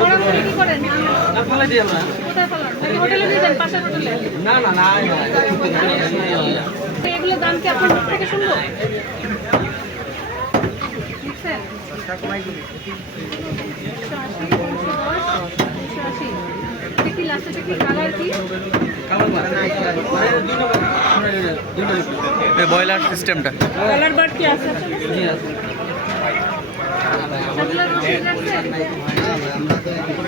মরামরি কি করেন? কোথায় ফেলান? নাকি হোটেলে দিয়ে দেন, পাশের হোটেলে? এগুলো দাম কি আপনার মুখ থেকে শুনবো? লিখছেন? 180, এটা কি লাস্টে কি কালার কি? বয়লার সিস্টেমটা কালার বার্ড কি আছে? সেগুলোর রসিদ রাখছেন?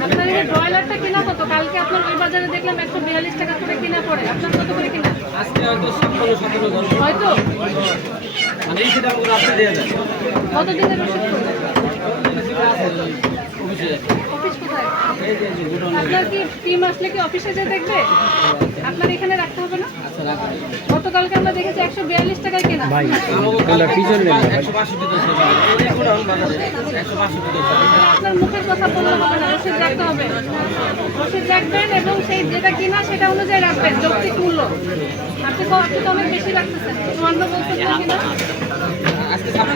আপনার এই ব্রয়লারটা কিনা কত? কালকে আপনার ওই বাজারে দেখলাম 142 টাকা করে কিনা পড়ে। আপনার কত করে কিনা? হয়তো কতদিনের রসিদ করবেন? অফিস কোথায়? আপনার কি টিম আসলে কি অফিসে যে দেখবে? আপনার এখানে রাখতে হবে না? গতকালকে আমরা দেখেছি 142 টাকায় কেনা। আপনার মুখের কথা বললে হবে না, রসিদ রাখতে হবে। রসিদ রাখবেন এবং সেই যেটা কিনা সেটা অনুযায়ী রাখবেন, যৌক্তিক মূল্য। আপনি তো অনেক বেশি রাখতেছেন। 54 বলছেন না কিনা? 56,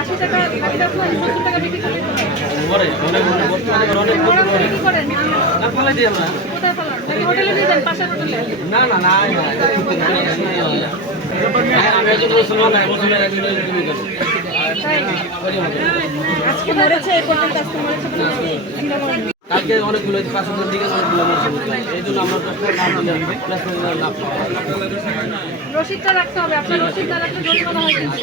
80 টাকা বাকিটা আপনার 70 টাকা বিক্রি করেন। মরামরি কি করেন? কোথায় ফেলান? নাকি হোটেলে দিয়ে দেন, পাশের হোটেলে? তাই? আজকে মরেছে, এই পর্যন্ত আজকে মরেছে মানে কালকে অনেকগুলো 500 দিকে অনেকগুলো এই জন্য আমরা রসিদটা রাখতে হবে। আপনার রসিদ না রাখলে জরিমানা হয় কিন্তু।